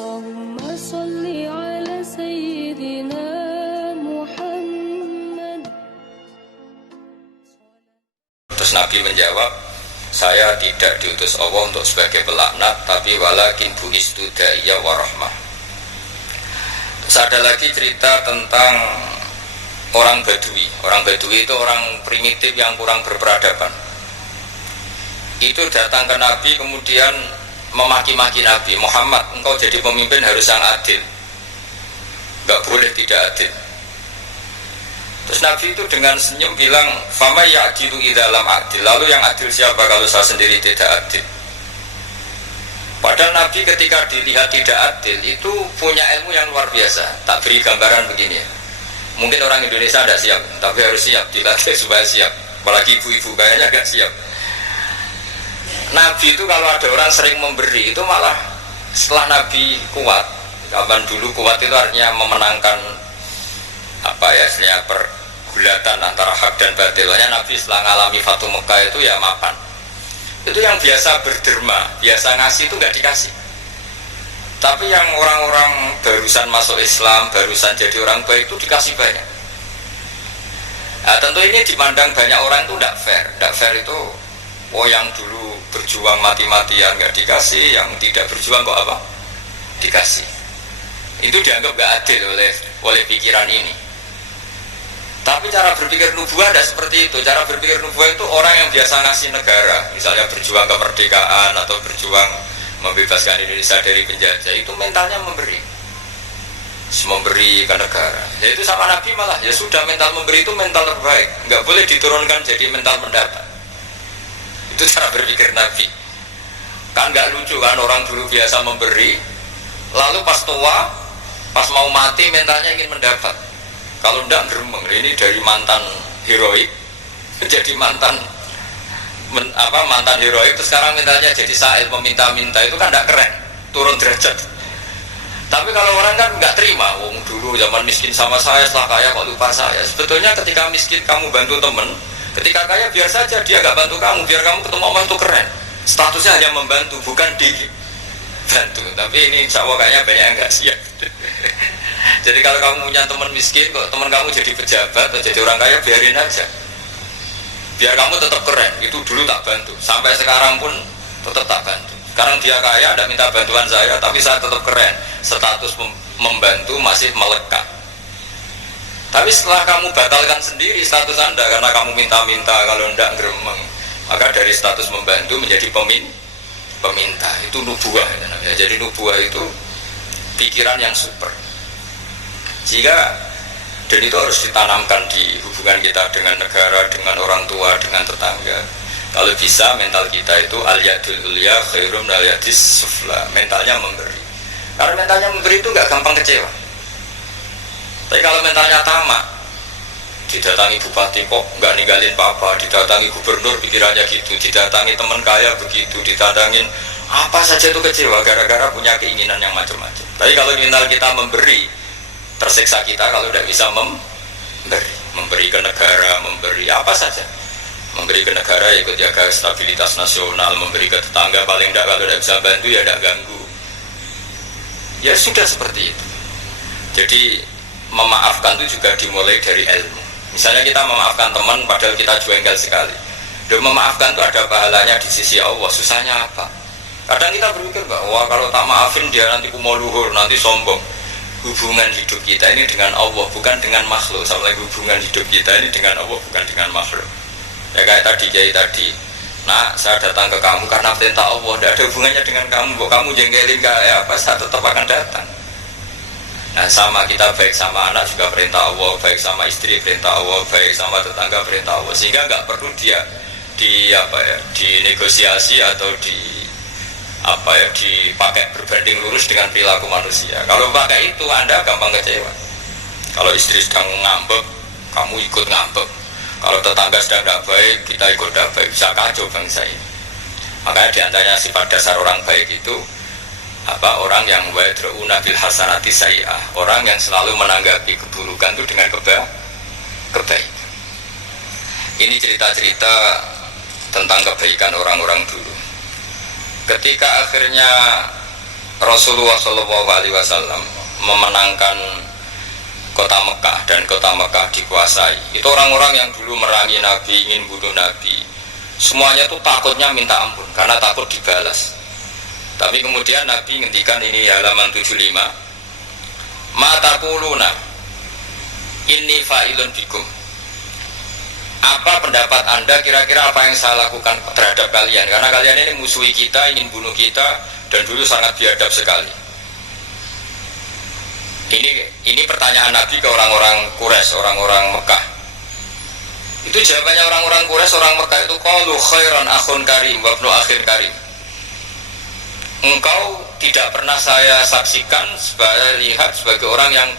Allahumma sholli ala sayyidina Muhammad. Terus Nabi menjawab, saya tidak diutus Allah untuk sebagai pelaknat, tapi walakin bu'istu da'iyya wa rahmah. Terus ada lagi cerita tentang orang Badui. Orang Badui itu orang primitif yang kurang berperadaban. Itu datang ke Nabi kemudian memaki-maki Nabi, Muhammad, engkau jadi pemimpin harus yang adil, gak boleh tidak adil. Terus Nabi itu dengan senyum bilang, fama ya'dilu idza lam adil, lalu yang adil siapa kalau saya sendiri tidak adil? Padahal Nabi ketika dilihat tidak adil itu punya ilmu yang luar biasa. Tak beri gambaran begini ya, mungkin orang Indonesia tidak siap, tapi harus siap, dilatih supaya siap. Apalagi ibu-ibu kayaknya gak siap. Nabi itu kalau ada orang sering memberi itu malah setelah Nabi kuat, kapan dulu kuat itu artinya memenangkan apa ya, istilahnya pergulatan antara hak dan batil. Nabi setelah mengalami Fatu Mekah itu ya mapan. Itu yang biasa berderma, biasa ngasih itu nggak dikasih. Tapi yang orang-orang barusan masuk Islam, barusan jadi orang baik itu dikasih banyak. Nah, tentu ini dipandang banyak orang itu tidak fair. Tidak fair itu, oh yang dulu berjuang mati-matian nggak dikasih, yang tidak berjuang kok apa? Dikasih. Itu dianggap nggak adil oleh pikiran ini. Tapi cara berpikir nubuah tidak seperti itu. Cara berpikir nubuah itu orang yang biasa ngasih negara, misalnya berjuang kemerdekaan atau berjuang membebaskan Indonesia dari penjajah, itu mentalnya memberi ke negara. Ya itu sama Nabi malah, ya sudah, mental memberi itu mental terbaik, nggak boleh diturunkan jadi mental mendapat. Itu cara berpikir Nabi. Kan nggak lucu kan, orang dulu biasa memberi, lalu pas tua, pas mau mati mentalnya ingin mendapat. Kalau enggak geremeng. Ini dari mantan heroik jadi mantan heroik, terus sekarang mentalnya jadi sa'il, meminta-minta. Itu kan enggak keren, turun derajat. Tapi kalau orang kan enggak terima, wong dulu zaman miskin sama saya, setelah kaya kok lupa saya. Sebetulnya ketika miskin kamu bantu temen, ketika kaya biar saja dia enggak bantu kamu, biar kamu ketemu orang itu keren. Statusnya hanya membantu, bukan dibantu. Tapi ini insya Allah kayaknya banyak yang enggak siap. Jadi kalau kamu punya teman miskin, kok teman kamu jadi pejabat atau jadi orang kaya, biarin aja. Biar kamu tetap keren. Itu dulu tak bantu, sampai sekarang pun tetap tak bantu. Sekarang dia kaya, tidak minta bantuan saya, tapi saya tetap keren. Status membantu masih melekat. Tapi setelah kamu batalkan sendiri status Anda karena kamu minta-minta, kalau tidak geremeng, maka dari status membantu menjadi peminta. Itu nubuah ya. Jadi nubuah itu pikiran yang super. Sehingga, dan itu harus ditanamkan di hubungan kita dengan negara, dengan orang tua, dengan tetangga. Kalau bisa mental kita itu al-yadul ulya khairum al-yadis sufla, mentalnya memberi. Karena mentalnya memberi itu gak gampang kecewa. Tapi kalau mentalnya tamak, didatangi bupati kok gak ninggalin papa, didatangi gubernur pikirannya gitu, didatangi teman kaya begitu, didatangin apa saja itu kecewa gara-gara punya keinginan yang macam-macam. Tapi kalau mental kita memberi, tersiksa kita kalau tidak bisa memberi ke negara, memberi apa saja. Memberi ke negara ikut jaga stabilitas nasional, memberi ke tetangga paling tidak kalau tidak bisa bantu ya tidak ganggu. Ya sudah seperti itu. Jadi memaafkan itu juga dimulai dari ilmu. Misalnya kita memaafkan teman padahal kita jengkel sekali. Dan memaafkan itu ada pahalanya di sisi Allah. Susahnya apa? Kadang kita berpikir bahwa kalau tak maafin dia nanti mau luhur, nanti sombong. Hubungan hidup kita ini dengan Allah, bukan dengan makhluk. Sama lagi hubungan hidup kita ini dengan Allah, bukan dengan makhluk. Ya kayak tadi, nah saya datang ke kamu karena perintah Allah, tidak ada hubungannya dengan kamu. Kok kamu jengkelin kayak apa, saya tetap akan datang. Nah sama, kita baik sama anak juga perintah Allah, baik sama istri perintah Allah, baik sama tetangga perintah Allah. Sehingga nggak perlu dia dinegosiasi atau dipakai berbanding lurus dengan perilaku manusia. Kalau pakai itu Anda gampang kecewa. Kalau istri sedang ngambek, kamu ikut ngambek. Kalau tetangga sedang tidak baik, kita ikut tidak baik, bisa kacau bangsa ini. Makanya diantaranya sifat dasar orang baik itu orang yang wadra'una bil hasanati sayyi'ah, orang yang selalu menanggapi keburukan itu dengan kebaikan. Ini cerita-cerita tentang kebaikan orang-orang dulu. Ketika akhirnya Rasulullah Shallallahu Alaihi Wasallam memenangkan kota Mekah dan kota Mekah dikuasai, itu orang-orang yang dulu merangi Nabi, ingin bunuh Nabi, semuanya tuh takutnya minta ampun karena takut dibalas. Tapi kemudian Nabi ngendikan, ini halaman 75, matakuluna inni fa'ilun bikum, apa pendapat anda kira-kira apa yang saya lakukan terhadap kalian, karena kalian ini musuhi kita, ingin bunuh kita, dan dulu sangat biadab sekali. Ini pertanyaan Nabi ke orang-orang Quraisy, orang-orang Mekah. Itu jawabannya orang-orang Quraisy, orang Mekah itu, qalu khairan akhun karim wa ibnu akhir karim. Engkau tidak pernah saya saksikan lihat sebagai orang yang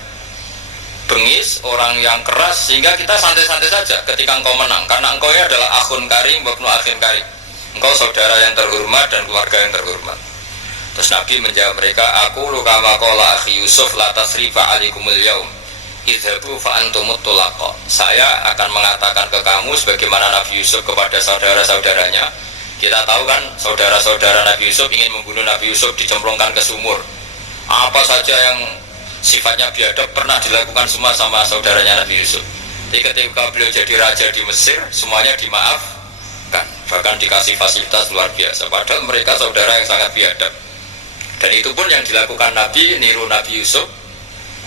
bengis, orang yang keras, sehingga kita santai-santai saja ketika engkau menang, karena engkau ini adalah akhun karim wa ibnu akhir karim. Engkau saudara yang terhormat dan keluarga yang terhormat. Terus Nabi menjawab mereka, aku lukama qala akhi Yusuf la tasrifa alaikumul yaum idhabu fa antumut tulaqa. Saya akan mengatakan ke kamu sebagaimana Nabi Yusuf kepada saudara-saudaranya. Kita tahu kan saudara-saudara Nabi Yusuf ingin membunuh Nabi Yusuf, dicemplungkan ke sumur. Apa saja yang sifatnya biadab pernah dilakukan semua sama saudaranya Nabi Yusuf. Tapi ketika beliau jadi raja di Mesir, semuanya dimaafkan, bahkan dikasih fasilitas luar biasa, padahal mereka saudara yang sangat biadab. Dan itu pun yang dilakukan Nabi, niru Nabi Yusuf,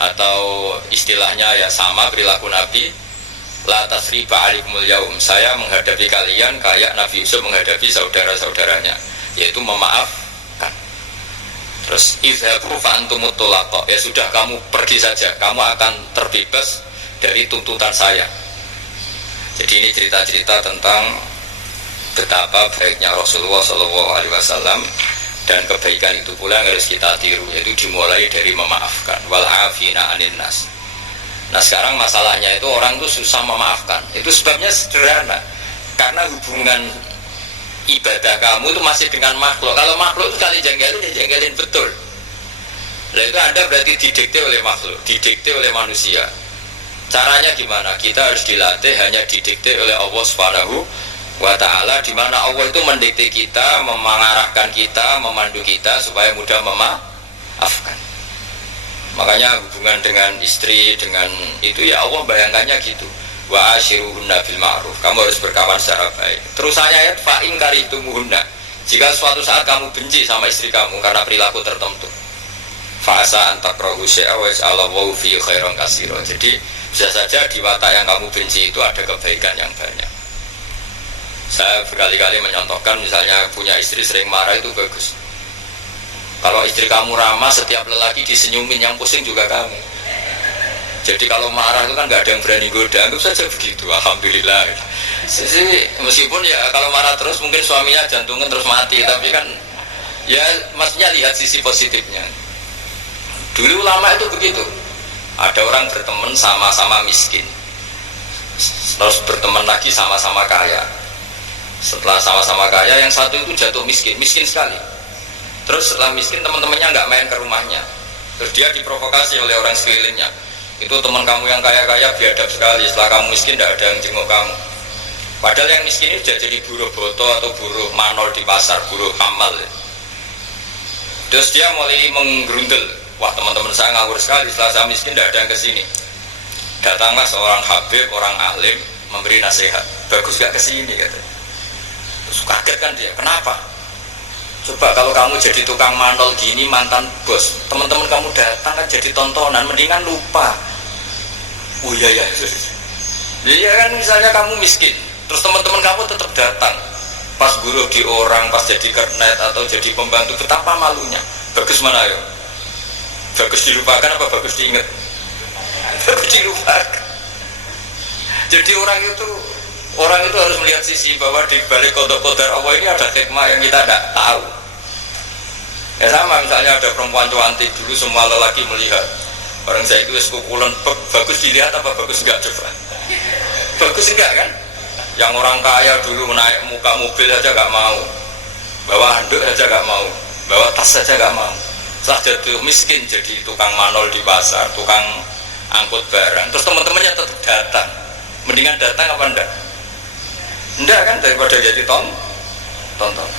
atau istilahnya ya sama perilaku Nabi, la tasriba alikumul yaum, saya menghadapi kalian kayak Nabi Yusuf menghadapi saudara-saudaranya, yaitu memaafkan. Terus izhabu fa antumut tulaqa, ya sudah kamu pergi saja, kamu akan terbebas dari tuntutan saya. Jadi ini cerita-cerita tentang betapa baiknya Rasulullah SAW, dan kebaikan itu pula yang harus kita tiru, yaitu dimulai dari memaafkan, wal afina anin nas. Nah sekarang masalahnya itu orang tuh susah memaafkan. Itu sebabnya sederhana, karena hubungan ibadah kamu itu masih dengan makhluk. Kalau makhluk itu sekali jengkelin, ya jengkelin betul. Nah itu Anda berarti didikte oleh makhluk, didikte oleh manusia. Caranya gimana? Kita harus dilatih hanya didikte oleh Allah Subhanahu wa ta'ala, di mana Allah itu mendikte kita, mengarahkan kita, memandu kita supaya mudah memaafkan. Makanya hubungan dengan istri, dengan itu ya Allah bayangkannya gitu, wa ashiruhunna bil ma'ruf, kamu harus berkawan secara baik. Terus ayat fa in karihtumuhunna, jika suatu saat kamu benci sama istri kamu karena perilaku tertentu, fa asa an takrahu syai'a wa yaj'alallahu fi khairan katsiran. Jadi bisa saja di watak yang kamu benci itu ada kebaikan yang banyak. Saya berkali-kali menyontohkan, misalnya punya istri sering marah itu bagus. Kalau istri kamu ramah, setiap lelaki disenyumin, yang pusing juga kamu. Jadi kalau marah itu kan gak ada yang berani goda, anggap saja begitu, alhamdulillah. Meskipun ya kalau marah terus mungkin suaminya jantungnya terus mati, tapi kan ya maksudnya lihat sisi positifnya. Dulu ulama itu begitu, ada orang berteman sama-sama miskin, terus berteman lagi sama-sama kaya. Setelah sama-sama kaya, yang satu itu jatuh miskin, miskin sekali. Terus setelah miskin, teman-temannya nggak main ke rumahnya. Terus dia diprovokasi oleh orang sekelilingnya, itu teman kamu yang kaya-kaya biadab sekali, setelah kamu miskin tidak ada yang jenguk kamu. Padahal yang miskin ini sudah jadi buruh boto atau buruh manol di pasar, buruh hamal. Terus dia mulai menggerundel, wah teman-teman saya ngawur sekali, setelah saya miskin tidak ada yang kesini. Datanglah seorang habib, orang alim, memberi nasihat, bagus gak kesini katanya. Terus kaget kan dia, kenapa? Coba kalau kamu jadi tukang manol gini, mantan bos, teman-teman kamu datang kan jadi tontonan, mendingan lupa. Oh iya ya. Iya kan, misalnya kamu miskin, terus teman-teman kamu tetap datang, pas buruh di orang, pas jadi kernet atau jadi pembantu, betapa malunya. Bagus mana ya? Bagus dilupakan apa bagus diingat? Bagus dilupakan. Jadi orang itu harus melihat sisi bahwa di balik qada Allah ini ada hikmah yang kita tidak tahu. Ya sama, misalnya ada perempuan cantik, dulu semua lelaki melihat orang saya itu sekukulan, bagus dilihat apa bagus enggak coba? Bagus enggak kan? Yang orang kaya dulu naik muka mobil saja enggak mau, bawa handuk saja enggak mau, bawa tas saja enggak mau. Setelah jatuh miskin jadi tukang manol di pasar, tukang angkut barang, terus teman-temannya tetap datang. Mendingan datang apa enggak? Enggak kan, daripada jadi tonton.